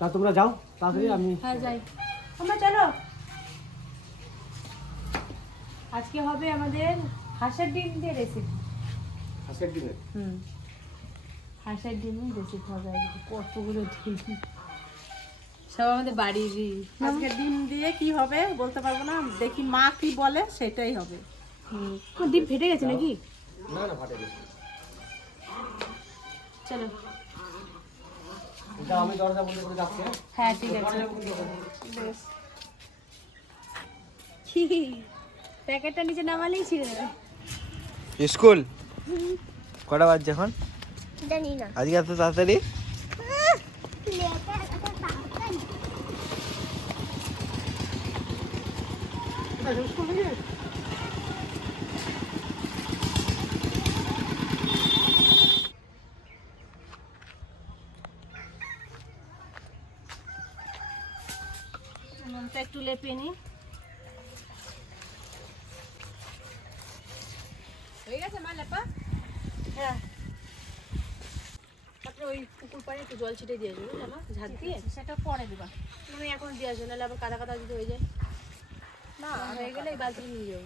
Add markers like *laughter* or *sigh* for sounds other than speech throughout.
তা তোমরা যাও তাড়াতাড়ি আমি হ্যাঁ যাই। আমরা চলো। আজকে হবে আমাদের হাঁসের ডিম দিয়ে রেসিপি হাঁসের দিনে হুম। হাঁসের ডিমই রেসিপি হবে আজকে। কতগুলো ডিম। সব আমাদের বাড়িরই আজকে ডিম দিয়ে কি হবে বলতে পারব না? দেখি মা কি বলে সেটাই হবে। হুম। ডিম ফেটে গেছে নাকি? না না ফাটে গেছে। চলো। আমি দরজা বন্ধ করে যাচ্ছি হ্যাঁ? হ্যাঁ ঠিক আছে। বেশ। প্যাকেটটা নিচে নামালেই ছিঁড়ে দেবে স্কুল? কটা বাজছে এখন? জানি না। আজকে এত তাড়াতাড়ি? নুনটা একটু লেপে নি হয়ে গেছে মা লেপা? হ্যাঁ। তারপরে ওই পুকুর পাড়ে একটু জল ছিটে দিয়ে দেবো জামা ঝাঁক দিয়ে। সেটা পরে দিবা। তুমি এখন দিয়ে আসবে নাহলে আবার কাদা কাদা যদি হয়ে যায়। না হয়ে গেলে এই বালতি নিয়ে যাব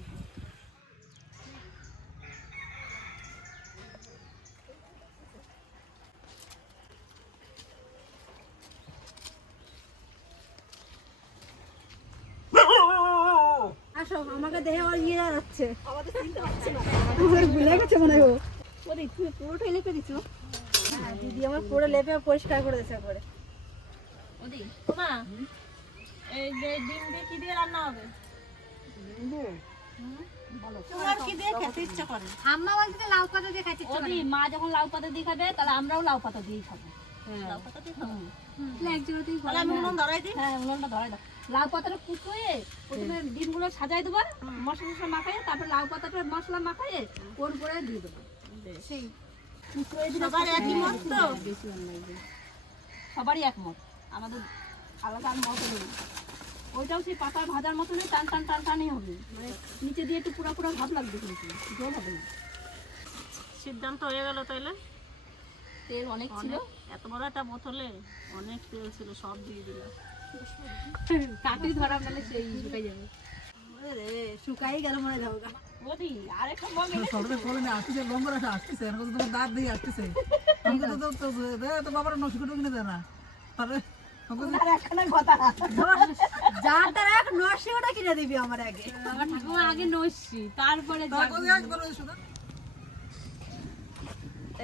আমাকে দেখে ওর ইয়ে যাচ্ছে। আমার ভুলে গেছে মনে হয় ও। ওরে তুমি পুরোটাই লেপে দিছো। হ্যাঁ দিদি আমার পুরো লেপে পরিষ্কার করে দিয়েছে করে ওদি মা এই যে ডিম দিয়ে কি দিয়ে রান্না হবে? তোমার দিয়ে খেতে ইচ্ছা করে? আম্মা বলতে লাউ পাতা দিয়ে ওদি মা যখন লাউ পাতা দিয়ে খাবে তাহলে আমরাও লাউ পাতা দিয়েই খাব। লাউ পাতা দিয়ে খাব। ধরাই দিই। হ্যাঁ উনুনটা ধরাই দাও। লাউ পাতাটা কুচুয়ে প্রথমে ডিমগুলো সাজাই দেবো মশলা মশলা মাখাইয়ে তারপর লাউ পাতাটা মশলা মাখাইয়ে ওর উপরে দিয়ে দেবো। সেই সবার তো? সবারই একমত আমাদের আলাদা মত নেই। ওইটাও সেই পাতার ভাজার মতনই টান টান টান টানই হবে। মানে নিচে দিয়ে একটু পুরা পুরা ভাব লাগবে কিন্তু জল হবে না। সিদ্ধান্ত হয়ে গেল তাইলে? তেল অনেক ছিল। এত বড় একটা বোতলে অনেক তেল ছিল সব দিয়ে দিলাম। কাটি ধরা মানে সেই শুকাই যাবে। শুকাই গেল মনে গা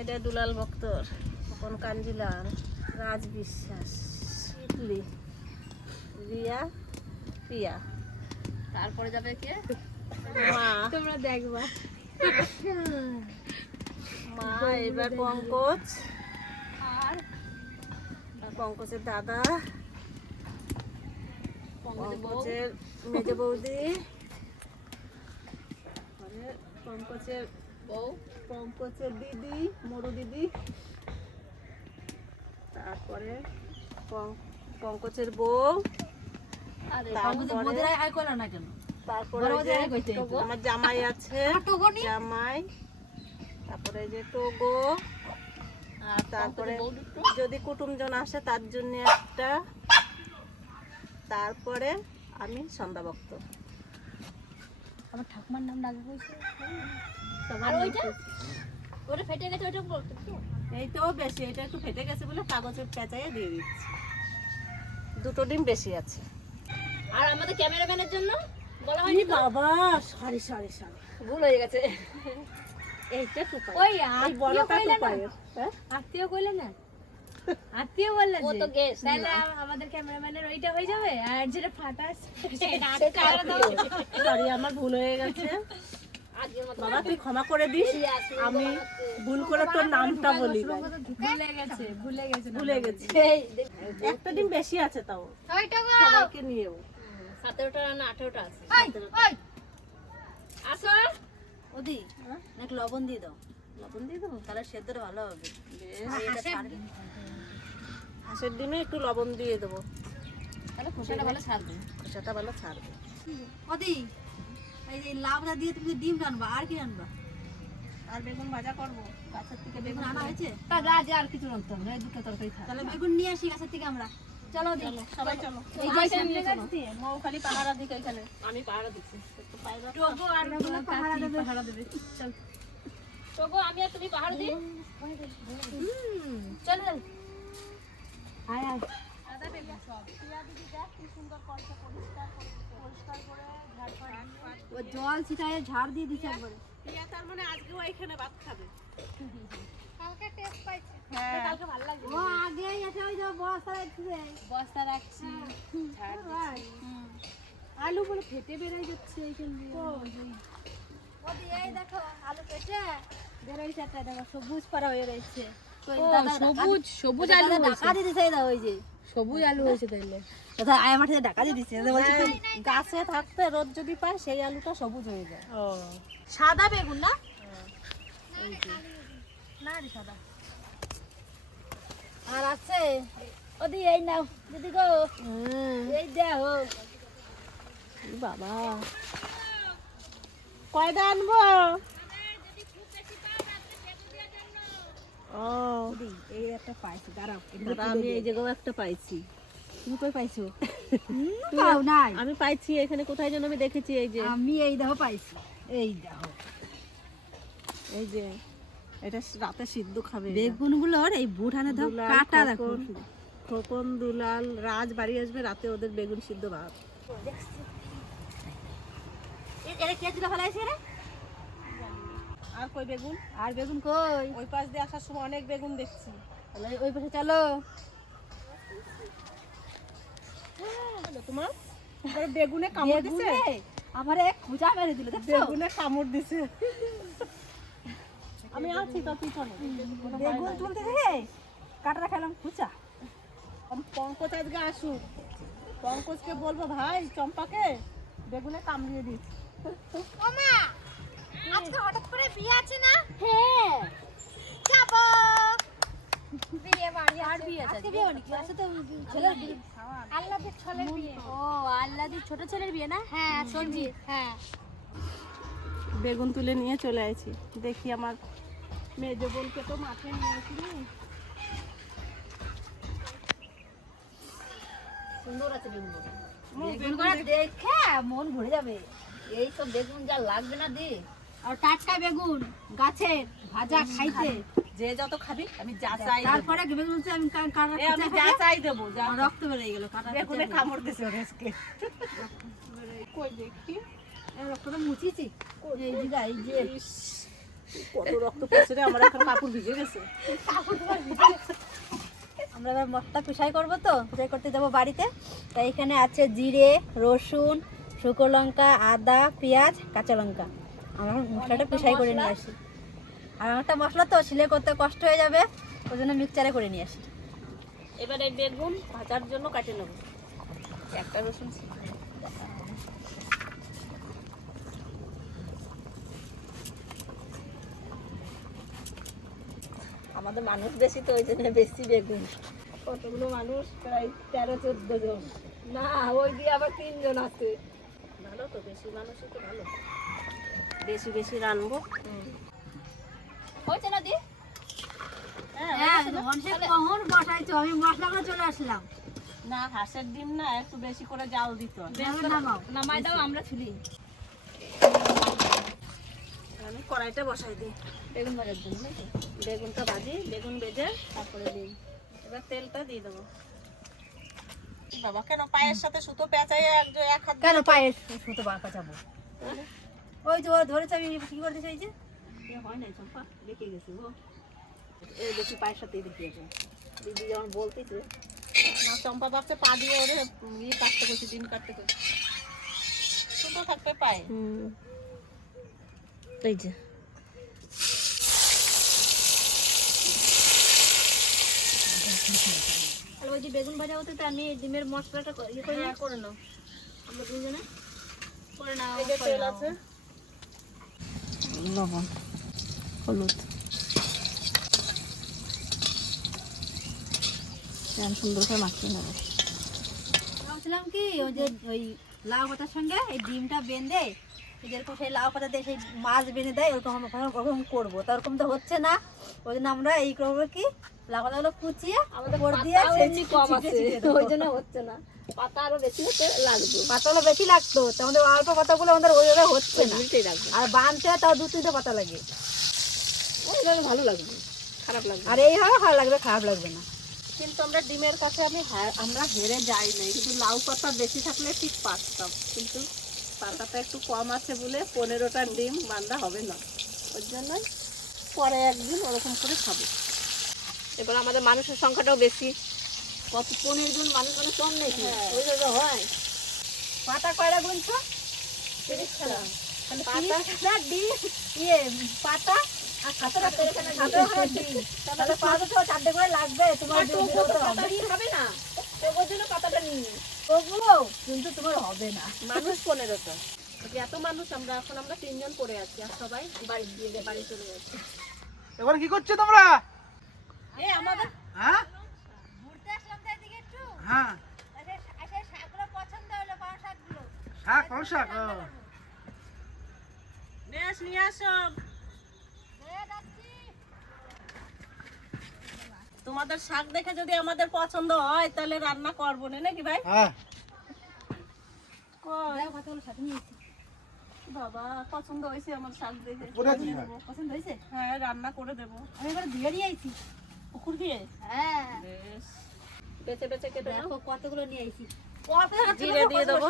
এটা দুলাল ভক্তর কোন কাঞ্জিলাল রাজ বিশ্বাস রিয়া প্রিয়া তারপরে যাবে কে? মা। তোমরা দেখবা। মা এবার পঙ্কজ। আর? আর পঙ্কজের দাদা। পঙ্কজের মেজ বৌদি। পরে পঙ্কজের বউ। পঙ্কজের দিদি মরু দিদি। তারপরে পঙ্কজের বউ। তারপরে আমার জামাই আছে। জামাই। তারপরে যে টোগো। আর তারপরে যদি কুটুমজন আসে তার জন্য একটা। তারপরে আমি সন্ধ্যা ভক্ত। আমার ঠাকুমার নাম ডাকে কইছে আর ওইটা? ওটা ফেটে গেছে ওইটা বলতে এই তো বেশি এটা একটু ফেটে গেছে বলে কাগজের পেঁচাইয়ে দিয়ে দিচ্ছি। দুটো ডিম বেশি আছে। আর আমাদের ক্যামেরাম্যানের জন্য বলা হয়নি বাবা সরি সরি সরি। ভুল হয়ে গেছে। এইটা টুপাই। ওই বড়টা কইলে না? হ্যাঁ? আত্মীয় কইলে না? আত্মীয় বললে ও তো গেস তাহলে আমাদের ক্যামেরাম্যানের ওইটা হয়ে যাবে? আর যেটা ফাটা আছে *laughs* সেটা দাও। সরি আমার ভুল হয়ে গেছে। বাবা তুই ক্ষমা করে দিস। আমি ভুল করে তোর নামটা বলি। ভুলে গেছে ভুলে গেছে ভুলে গেছি। একটা ডিম বেশি আছে তাও। সবাইকে নিয়েও। সতেরোটা না আঠেরোটা আছে আসো। ওদি নাকি লবণ দিয়ে দাও। লবণ দিয়ে দেবো? তাহলে সেদ্ধটা ভালো হবে। হাঁসের ডিমে একটু লবণ দিয়ে দেবো। তাহলে খোসাটা ভালো ছাড়বে। খোসাটা ভালো ছাড়বে। ওদি এই যে লাউটা দিয়ে তুমি ডিম রান্না আর কি রান্না আর বেগুন ভাজা করব। গাছের থেকে বেগুন আনা হয়েছে? তা গাছ আর কিছু রাখতে হবে দুটো তরকারি তাহলে বেগুন নিয়ে আসি গাছের থেকে আমরা। চলো দি। সবাই চলো। এই যে সামনে গাছ দিয়ে মৌ খালি পাহারা দিকে এখানে। আমি পাহারা দিচ্ছি। টোগো আর পাহারা দেবে। পাহারা দেবে। চল। তোগো আমি আর তুমি পাহারা দিই? চল চল। আয় আয়। ও জল ছিটায় ঝাড় দিয়ে দিছে একবারে। প্রিয়া তার মানে আজকেও এখানে ভাত খাবে। *laughs* ও আগে এসে ওই যে বস্তা রাখছে বস্তা রাখছি আলু বলে ফেটে বেরোয় যাচ্ছে এইখান দিয়ে ও দেখো আলু ফেটে। বেরোইছে একটা দেখো সবুজ পারা হয়ে রয়েছে। সবুজ সবুজ দাদা ঢাকা দিয়ে দিছে দাও ওই যে। সবুজ আলু হয়েছে তাইলে। দাদা আয় মাঠে ঢাকা দিয়ে দিছে বলছে হ্যাঁ, গাছে থাকতে রোদ যদি পায় সেই আলুটা সবুজ হয়ে যায়। ও। সাদা বেগুন না? না রে সাদা। আর আছে? ওদি এই নাও দিদি গো। এই দেখো। বাবা। কয়টা আনব? ও। এই একটা পাইছি দাঁড়াও আমি এই জায়গাও একটা পাইছি। তুমি কই পাইছো? পাও নাই। আমি পাইছি এখানে কোথায় যেন আমি দেখেছি এই যে। আমি এই দেখো পাইছি। এই দেখো। এই যে। এটা রাতে সিদ্ধ খাবে। বেগুনগুলোর এই দাও দুলাল, কাটা দেখো। খোকন, দুলাল রাজ বাড়ি আসবে রাতে ওদের বেগুন সিদ্ধ ভাত। আর কই বেগুন? আর বেগুন কই? ওই পাশ দিয়ে আসার সময় অনেক বেগুন দেখছি। তাহলে ওই পাশে চলো। তোমার? তোমার বেগুনে কামড় দিছে? আমারে খুঁজা মেরে দিল বেগুনে কামড় দিছে। আমি আছি তো পিছনে। বেগুন তুলতে থেকে কাটাটা খেলাম খুঁচা পঙ্কজ আজকে আসুক। পঙ্কজকে বলব ভাই চম্পাকে বেগুনে কামড়িয়ে দিস। আজকে হঠাৎ করে বিয়ে আছে না? হ্যাঁ। যাব। বিয়ে বাড়ি আর বিয়ে আছে আজকে বিয়ে বাড়ি কি তো? ছেলের বিয়ে। আল্লাহদের ছেলের বিয়ে। ও আল্লাহদের ছোট ছেলের বিয়ে না? হ্যাঁ হ্যাঁ। বেগুন তুলে নিয়ে চলে আইছি। দেখি আমার মেজ বোনকে তো মাঠে নিয়ে আসিনি। সুন্দর আছে বেগুন বেগুন করা দেখে মন ভরে যাবে। এই সব বেগুন যা লাগবে না দি। আর টাটকা বেগুন গাছের ভাজা খাইতে। যে যত খাবি আমি যা চাই তারপরে বেগুন আমি আমি যা চাই দেবো যা। রক্ত বেরিয়ে গেল কাটা বেগুনে কামড় দিছে ওর আজকে। কই দেখি? রক্তটা মুছিছি এই দিদা এই যে কত রক্ত পড়ছে রে আমার এখন কাপড় ভিজে গেছে। আমরা এবার মশলা পিসাই করব তো পিসাই করতে যাব বাড়িতে। তাই এখানে আছে জিরে রসুন শুকনো লঙ্কা আদা পেঁয়াজ কাঁচা লঙ্কা। আমার মশলাটা পিসাই করে নিয়ে আসি। আর আমারটা মশলা তো সিলে করতে কষ্ট হয়ে যাবে ওই জন্য মিক্সচারে করে নিয়ে আসি। এবার বেগুন ভাজার জন্য কাটে নেব। একটা রসুন আমাদের মানুষ বেশি তো ওই জন্য বেশি বেগুন। কতগুলো মানুষ? প্রায় তেরো চোদ্দ জন। না ওই দিয়ে আবার তিনজন আছে। ভালো তো বেশি মানুষই তো ভালো। বেশি বেশি রানবো। হয়েছে না? দি হ্যাঁ কখন বসাইছো? আমি মশলা করে চলে আসলাম। না হাঁসের ডিম না একটু বেশি করে জাল দিত নামাও। নামাই দাও আমরা ছুলি। আমি কড়াইটা বসাই দিই। বেগুন ভাজার জন্য নাকি? বেগুনটা ভাজি বেগুন ভেজে তারপরে দিই। এবার তেলটা দিয়ে দেবো। বাবা কেন পায়ের সাথে সুতো পেঁচাই এক এক হাত কেন পায়ে সুতো ওই যে ওরা ধরেছে আমি কি করে দিয়েছে এই যে হয় না চম্পা? গেছে ও। এই দেখি পায়ের সাথেই দেখিয়েছে দিদি যখন বলতেছে না চম্পা ভাবছে পা দিয়ে ওরে ইয়ে কাটতে করছি কাটতে করছি সুতো থাকবে পায়ে। এই যে। আর ওই যে বেগুন ভাজা হতে তো আমি এই ডিমের মশলাটা ইয়ে করে। হ্যাঁ, করে নাও। আমরা দুজনে করে নাও এই যে তেল আছে। লবণ হলুদ। এখন সুন্দর করে মাখিয়ে নেব। ভাবছিলাম কি ওই যে ওই লাউ পাতার সঙ্গে এই ডিমটা বেঁধে যেরকম সেই লাউ পাতা দিয়ে সেই মাছ বেঁধে দেয় ওরকম আমরা ওরকম- ওরকম করব। তা ওরকম তো হচ্ছে না। ওই জন্য আমরা এই করব কি লাউ পাতাগুলো কুচিয়ে আমাদের উপর দিয়ে কম আছে। ওই জন্য হচ্ছে না। পাতা আরও বেশি হতে লাগবে। পাতাগুলো বেশি লাগতো। তো আমাদের অল্প পাতাগুলো আমাদের ওইভাবে হচ্ছে না। আর বানতে তাও দু তিনটে পাতা লাগে। ওইভাবে ভালো লাগবে। খারাপ লাগবে আর এইভাবে ভালো লাগবে খারাপ লাগবে না। কিন্তু আমরা ডিমের কাছে আমি আমরা হেরে যাই নাই। কিন্তু লাউ পাতা বেশি থাকলে ঠিক পারতাম। কিন্তু পাতাটা একটু কম আছে বলে পনেরোটা ডিম বান্ধা হবে না। ওর জন্য পরে একদিন ওরকম করে খাব। এবার আমাদের মানুষের সংখ্যাটাও বেশি। কত পনেরো জন মানুষ মানে কম নাকি ওইভাবে হয়। পাতা কয়টা গুনছো? পাতা? ডিম ইয়ে পাতা আর সাতটা সাতটা ডিম। তাহলে পাতা তো চারটে করে লাগবে তোমার হবে। না। ওর জন্য পাতাটা নিই তবুও কিন্তু তোমার হবে না। মানুষ পনেরোটা। এত মানুষ আমরা এখন আমরা তিনজন পড়ে আছি আর সবাই বাড়ি দিয়ে বাড়ি চলে যাচ্ছে। এবার কি করছ তোমরা? হ্যাঁ? হ্যাঁ। শাকগুলো পছন্দ হলো পাঁচ শাকগুলো। শাক কোন শাক? বেশ নিয়ে আসো। তোমাদের শাক দেখে যদি আমাদের পছন্দ হয় তাহলে রান্না করব না নাকি ভাই? হ্যাঁ। বাবা পছন্দ হয়েছে আমার শাক দেখে। পছন্দ হয়েছে? হ্যাঁ রান্না করে দেবো। আমি এবার নিয়ে আইছি। পুকুর হ্যাঁ। বেশ। কেটে দেখো কতগুলো নিয়ে আইছি। জিরে দিয়ে দেবো।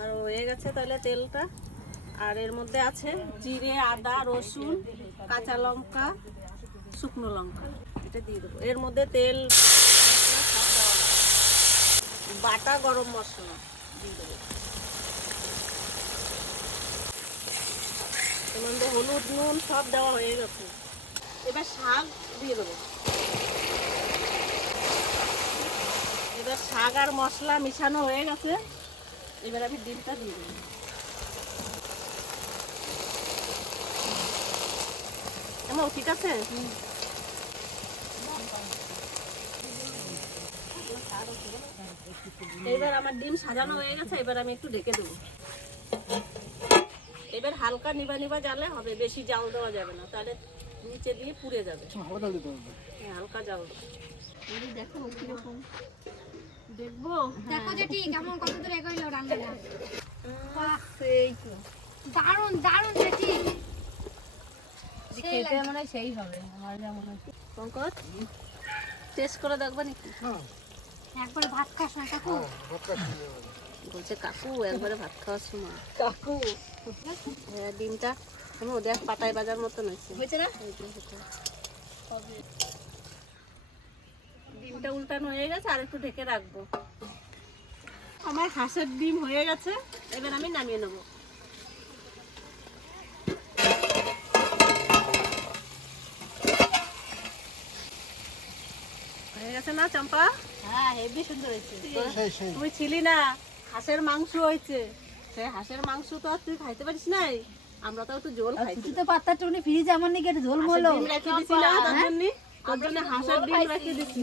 আর হয়ে গেছে তাহলে তেলটা। আর এর মধ্যে আছে জিরে আদা রসুন কাঁচা লঙ্কা শুকনো লঙ্কা। এটা দিয়ে দেবো। এর মধ্যে তেল বাটা গরম মশলা দিয়ে দেবো। এর মধ্যে হলুদ নুন সব দেওয়া হয়ে গেছে। এবার শাক দিয়ে দেবো। এবার শাক আর মশলা মিশানো হয়ে গেছে। এবার আমি ডিমটা দিয়ে দেবো। এমন, ঠিক আছে? এবার আমার ডিম সাজানো হয়ে গেছে, এবার আমি একটু ঢেকে দেবো। এবার হালকা নিবা নিবা জালে হবে, বেশি জাল দেওয়া যাবে না। তাহলে নিচে দিয়ে পুড়ে যাবে। হ্যাঁ হালকা জাল। দেবো। এই দেখো কীরকম। দেখব? দেখো যেটি কেমন কত দূর এগোইলো রান্নাটা। সেই তো। দারুণ দারুণ যেটি খেতে মনে হয় সেই হবে আমার যা মনে হয়। পঙ্কজ টেস্ট করে দেখবা নাকি একবার ভাত খাস না কাকু? বলছে কাকু একবারে ভাত খাওয়ার সময়। কাকু। হ্যাঁ ডিমটা আমি দেখ পাটায় বাজার মতন হয়েছে। হয়েছে না। ডিমটা উল্টানো হয়ে গেছে আর একটু ঢেকে রাখব। আমার হাঁসের ডিম হয়ে গেছে এবার আমি নামিয়ে নেব। হয়ে গেছে না চম্পা? হ্যাঁ হেভি সুন্দর হয়েছে। তুই ছিলি না হাঁসের মাংস হয়েছে। সেই হাঁসের মাংস তো আর তুই খাইতে পারিস নাই। আমরা তো একটু জল খাইছি। তুই তো পাত্তা টুনি ফ্রিজে আমার নিকে একটু ঝোল মলো। ডিম রেখে দিছি না? তার জন্য তোর জন্য হাঁসের ডিম রেখে দিছি।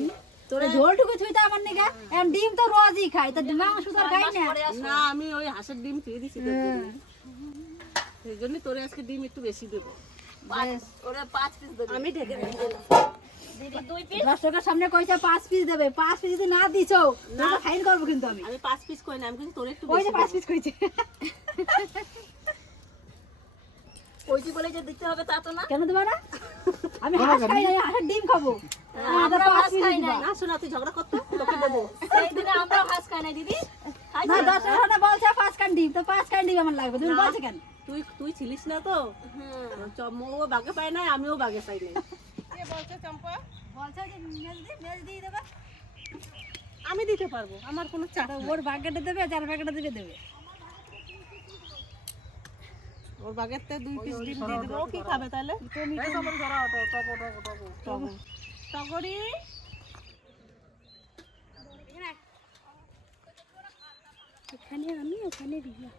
তোরে ঝোলটুকু ছুঁই তো আমার নিকে এখন ডিম তো রোজই খাই তো তো আর খাই না। না আমি ওই হাঁসের ডিম খেয়ে দিছি তোর জন্য। সেই জন্য তোরে আজকে ডিম একটু বেশি দেবো। ওরা পাঁচ পিস দেবে। আমি ঢেকে দশ টাকার সামনে কইছে পাঁচ পিস দেবে। পাঁচ পিস যদি না দিছো না। ফাইন করব কিন্তু আমি। আমি পাঁচ পিস করি না আমি কিন্তু তোর একটু ওই যে পাঁচ পিস কইছে। কইছি বলে যে দিতে হবে তা তো না। কেন দেবা না আমি হাঁস খাই না হাঁসের ডিম খাব। আমরা পিস দেবো। দিবা। না শোনা তুই ঝগড়া করতে? তোকে দেবো। সেই দিনে আমরাও ঘাস খাই না দিদি। না দশ টাকা বলছে পাঁচ কান ডিম। তো পাঁচ কান ডিম আমার লাগবে। তুমি বলছো কেন? তুই তুই ছিলিস না তো। চম্মও বাগে পায় নাই আমিও বাগে পাই নাই। বলছে যে মেজ দি মেজ দিয়ে দেবে। আমি দিতে পারব আমার কোনো চাপ ওর বাগেটা দেবে যার বাগেটা দেবে দেবে। ওর বাগের থেকে দুই পিস ডিম দিয়ে দেবো। ও কি খাবে তাহলে? টগরি এখানে আমি ওখানে রিয়া।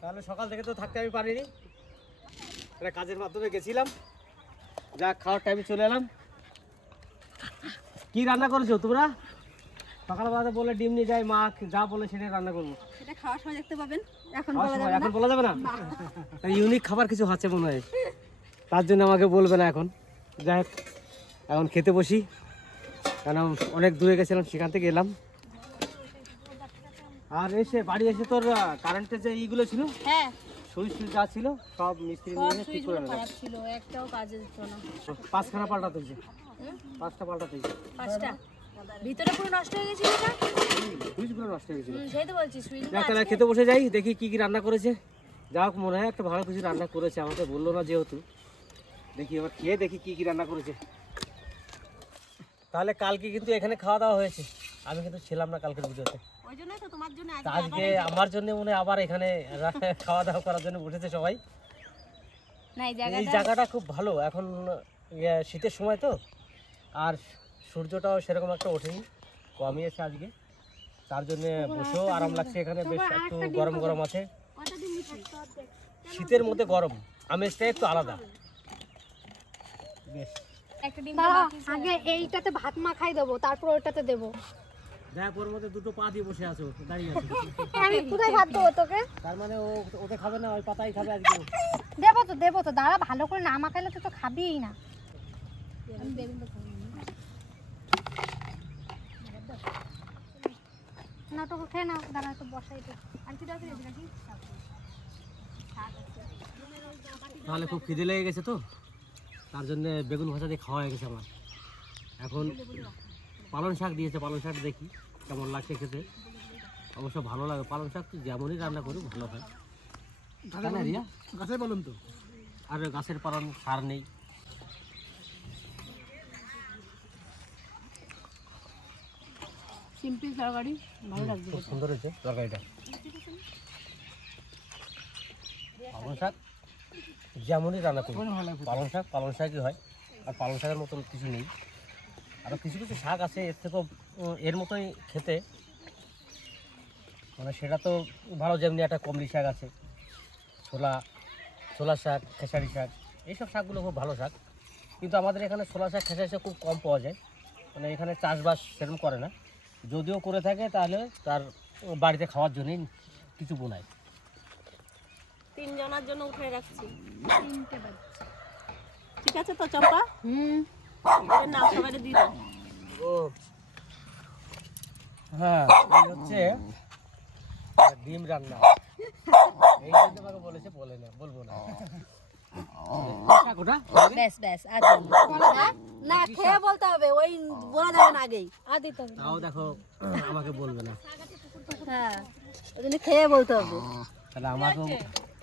তাহলে সকাল থেকে তো থাকতে আমি পারিনি। একটা কাজের মাধ্যমে গেছিলাম। যা খাওয়ার টাইমে চলে এলাম। কি রান্না করেছ তোমরা? সকালবেলা বলে ডিম নিয়ে যাই মা যা বলে সেটাই রান্না করব। খাওয়ার সময় দেখতে পাবেন। এখন বলা যাবে এখন না বলা যাবে না? ইউনিক খাবার কিছু হচ্ছে মনে হয়। তার জন্য আমাকে বলবে না এখন। যাই হোক এখন খেতে বসি। কারণ অনেক দূরে গেছিলাম সেখান থেকে এলাম। আর এসে বাড়ি এসে তোর কারেন্টের যে ইগুলো ছিল হ্যাঁ। সুইচ যা ছিল সব মিস্ত্রি নিয়ে ঠিক করে নিলাম ছিল একটাও কাজে দিত না পাঁচখানা পাল্টাতে পাঁচটা পাল্টাতে পাঁচটা? ভিতরে পুরো নষ্ট হয়ে গেছিল না সুইচগুলো নষ্ট হয়ে গেছিল সেই তো বলছি সুইচ দেখ তাহলে খেতে বসে যাই দেখি কি কি রান্না করেছে। যা হোক মনে হয় একটা ভালো কিছু রান্না করেছে আমাকে বলল না যেহেতু। দেখি এবার খেয়ে দেখি কি কি রান্না করেছে। তাহলে কালকে কিন্তু এখানে খাওয়া দাওয়া হয়েছে। আমি কিন্তু ছিলাম না কালকের ভিডিওতে আজকে আমার জন্য মনে হয় আবার এখানে খাওয়া দাওয়া করার জন্য বসেছে সবাই। এই জায়গাটা খুব ভালো। এখন ইয়ে, শীতের সময় তো। আর সূর্যটাও সেরকম একটা ওঠেনি কমই আছে আজকে। তার জন্য বসেও আরাম লাগছে এখানে বেশ একটু গরম গরম আছে। শীতের মধ্যে গরম আমেজটা একটু আলাদা। বেশ। আগে এইটাতে ভাত মাখাই দেবো তারপর ওটাতে দেবো। দেখ ওর মধ্যে দুটো পা দিয়ে বসে আছো দাঁড়িয়ে আছো। *laughs* আমি কোথায় ভাত দেবো তোকে? তার মানে ও খাবে না ওই পাতাই খাবে আজকে দেবো তো দেবো তো দাঁড়া ভালো করে না মাখাইলে তো তো খাবিই না। না তোকে খেয়ে নাও দাঁড়া একটু বসাই তো আনছি দাও তাহলে খুব খিদে লেগে গেছে তো? তার জন্য বেগুন ভাজা দিয়ে খাওয়া হয়ে গেছে আমার। এখন পালং শাক দিয়েছে পালং শাক দেখি কেমন লাগছে খেতে। অবশ্য ভালো লাগে পালং শাক তো যেমনই রান্না করি ভালো হয়। গাছে বলুন তো। আর গাছের পালং সার নেই। সিম্পল তরকারি ভালো লাগছে খুব সুন্দর হয়েছে তরকারিটা। পালং শাক? যেমনই রান্না করি পালং শাক পালং শাকই হয়। আর পালং শাকের মতন কিছু নেই। আরও কিছু কিছু শাক আছে এর থেকেও এর মতোই খেতে। মানে সেটা তো ভালো যেমনি একটা কমলি শাক আছে। ছোলা ছোলা শাক খেসারি শাক এইসব শাকগুলো খুব ভালো শাক। কিন্তু আমাদের এখানে ছোলা শাক খেসারি শাক খুব কম পাওয়া যায়। মানে এখানে চাষবাস সেরকম করে না। যদিও করে থাকে তাহলে তার বাড়িতে খাওয়ার জন্যই কিছু বোনায়। তিনজনের জন্য উঠে রাখছি। ঠিক আছে তো চম্পা? হুম। এদের সবাই দিয়ে দাও। ও। হ্যাঁ এই হচ্ছে ডিম রান্না। এই বলেছে বলে না বলব না? ব্যাস ব্যাস না। না। খেয়ে বলতে হবে ওই বলা যাবে না আগেই। আর দিতে হবে তাও দেখো আমাকে বলবে না। হ্যাঁ ওই জন্য খেয়ে বলতে হবে। তাহলে আমাকেও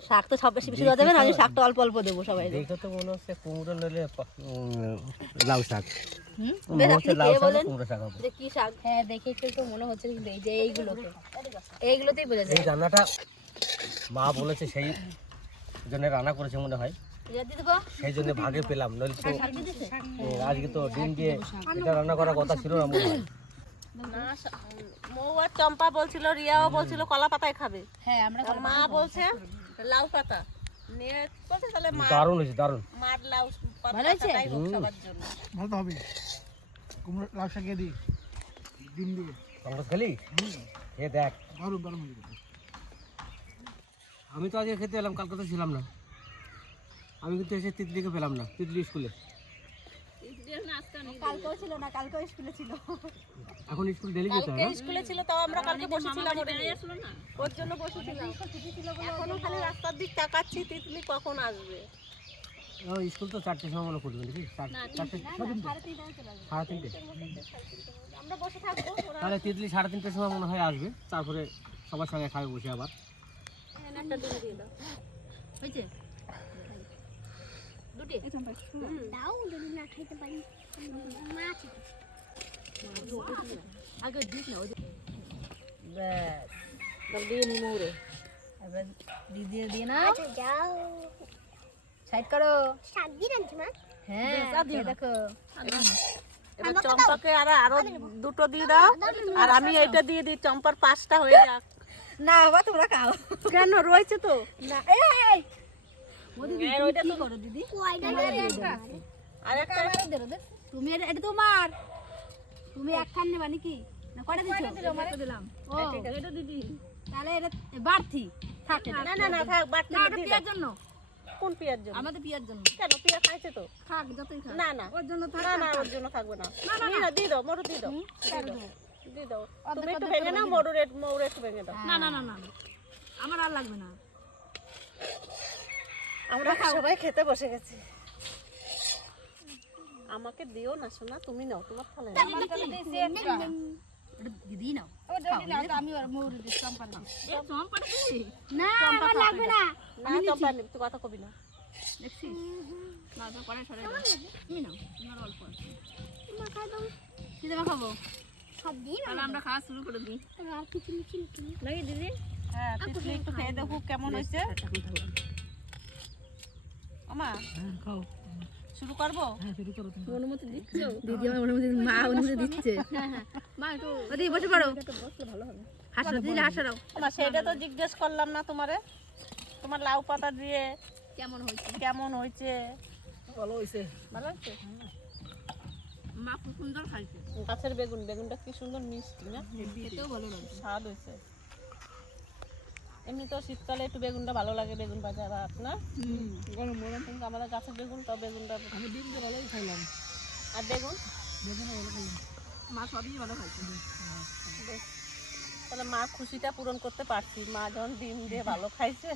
শাক তো সব বেশি বেশি দেওয়া যাবে না আমি শাকটা অল্প অল্প দেবো সবাই। দেখে তো মনে হচ্ছে কুমড়ো লাউ শাক। কি শাক? হ্যাঁ দেখে একটু একটু মনে হচ্ছে কিন্তু এই যে এইগুলোতে। এইগুলোতেই বোঝা যায়। এই রান্নাটা মা বলেছে সেই জন্য রান্না করেছে মনে হয়। সেই জন্য ভাগে পেলাম নইলে তো আজকে তো ডিম দিয়ে এটা রান্না করার কথা ছিল না মনে হয়। মৌ আর চম্পা বলছিল রিয়াও বলছিল কলা পাতায় খাবে। হ্যাঁ আমরা মা বলছে লাউ পাতা। নিয়ে বলছে তাহলে দারুণ হয়েছে দারুণ। মার লাউ ভালো হয়েছে? ভালো তো হবে কুমড়ো লাউ শাকিয়ে দিই ডিম দিয়ে। পঙ্কজ খালি? এ দেখ। দারুণ দারুণ। আমি তো আজকে খেতে এলাম কালকে তো ছিলাম না। আমি কিন্তু এসে তিতলিকে পেলাম না তিতলি স্কুলে। কালকেও ছিল না কালকেও স্কুলে ছিল। এখন স্কুল ডেলি যেতে না? স্কুলে ছিল তাও আমরা কালকে বসেছিলাম ওর জন্য বসেছিলাম। এখনও খালি রাস্তার দিক তাকাচ্ছি তিতলি কখন আসবে? ও, স্কুল তো চারটের সময় মনে করবে নাকি? চারটে সাড়ে তিনটে? আমরা বসে থাকব ওরা তাহলে তিতলি সাড়ে তিনটের সময় মনে হয় আসবে তারপরে সবার সঙ্গে খাবে বসে আবার। একটা ডিম দিয়ে দাও। হয়েছে দুটি? আগে দিস না ওই ব্যাস। দাও দিয়ে নিমু রে এবার দিয়ে দিয়ে দিয়ে না সাইড করো। হ্যাঁ দেখো। এবার চম্পাকে আর আরও দুটো দিয়ে দাও। আর আমি এইটা দিয়ে দিই চম্পার পাঁচটা হয়ে যাক। না বাবা তোমরা খাও। কেন রয়েছে তো? না এই। তুমি এটা তোমার। তুমি একখান নেবা নাকি? না কটা দিছো? দিলাম। ও। এটা দিদি। তাহলে এটা বাড়তি। থাক না না না থাক বাড়তে না ওটা পিয়ার জন্য। কোন জন্য? আমাদের পিয়ার জন্য। কেন খাইছে তো? থাক যতই থাক না না। ওর জন্য থাক না না ওর জন্য থাকবে না। না না দিয়ে দাও মরু দিয়ে দাও। দিয়ে দাও। তুমি একটু ভেঙে নাও মরুর একটু একটু ভেঙে দাও। না না না না আমার আর লাগবে না। আমরা সবাই খেতে বসে গেছি। আমাকে দিও না শোনা তুমি নাও তোমার থালে নাও। দিদি নাও আমি আর মৌরি দিতাম পারি এই চম্পাটা দিদি না আমার লাগবে না। না চম্পা নিবি তুই কথা কবি না। দেখছিস না তো করে সরে তুমি নাও তোমার অল্প আছে। কি দেবা খাব? তাহলে আমরা খাওয়া শুরু করে দিই। নাকি দিদি হ্যাঁ একটু খেয়ে দেখো কেমন হয়েছে। আমা হ্যাঁ খাও। শুরু করব? হ্যাঁ শুরু করো তুমি। অনুমতি দিচ্ছ? দিদি আমার অনুমতি মা অনুমতি দিচ্ছে। মা একটু দিদি বসে পড়ো। বসলে ভালো হবে। হাসো সেটা তো জিজ্ঞেস করলাম না তোমারে। তোমার লাউ পাতা দিয়ে কেমন হয়েছে? কেমন হয়েছে? ভালো হয়েছে। ভালো হয়েছে? মা খুব সুন্দর খাইছে। গাছের বেগুন বেগুনটা কি সুন্দর মিষ্টি না? খেতেও ভালো লাগছে স্বাদ হয়েছে। এমনি তো শীতকালে একটু বেগুনটা ভালো লাগে বেগুন ভাজা ভাত না? গরম গরম কিন্তু আমাদের গাছের বেগুন তো বেগুনটা আমি ডিম দিয়ে ভালোই খাইলাম। আর বেগুন? বেগুন ভালো খাইলাম। মা সবই ভালো খাইছে। তাহলে মা খুশিটা পূরণ করতে পারছি। মা যখন ডিম দিয়ে ভালো খাইছে